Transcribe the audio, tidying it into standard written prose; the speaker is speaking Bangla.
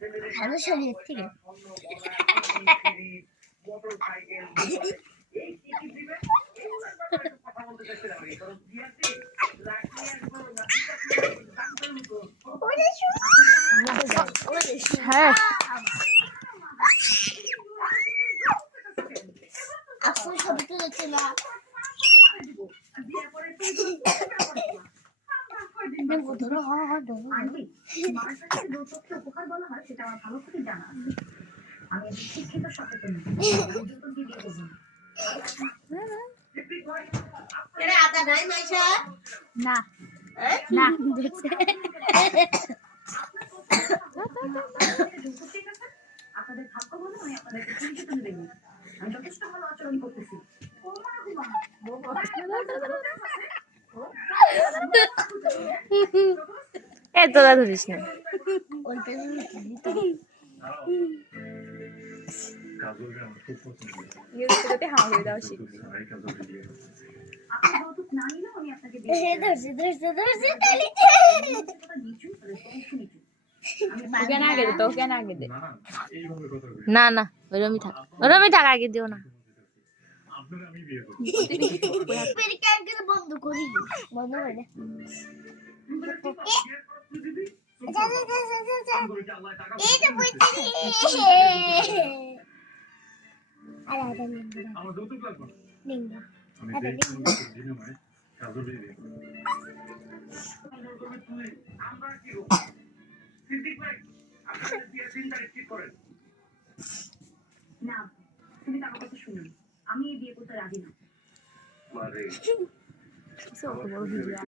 ভালো শরীর থেকে হ্যাঁ এখন ছবি তুলেছে না উপকার বলা হয় সেটা আমার ভালো করে জানা আছে। আমি শিক্ষিত সচেতন আদা নাই মাইশা না না আপনাদের ভাগ্য বলে আমি আপনাদেরকে পরিচিত দেবো। আমি যথেষ্ট ভালো আচরণ করতেছি। এত তোরা ধরিস না হাওয়া হয়ে দেওয়া শিখ কেন আগে দে তো কেন আগে দে না না ওরমই থাক আগে দিও না বন্ধ করি বন্ধ করে না তুমি তার কথা শুনো আমি বিয়ে করতে রাজি না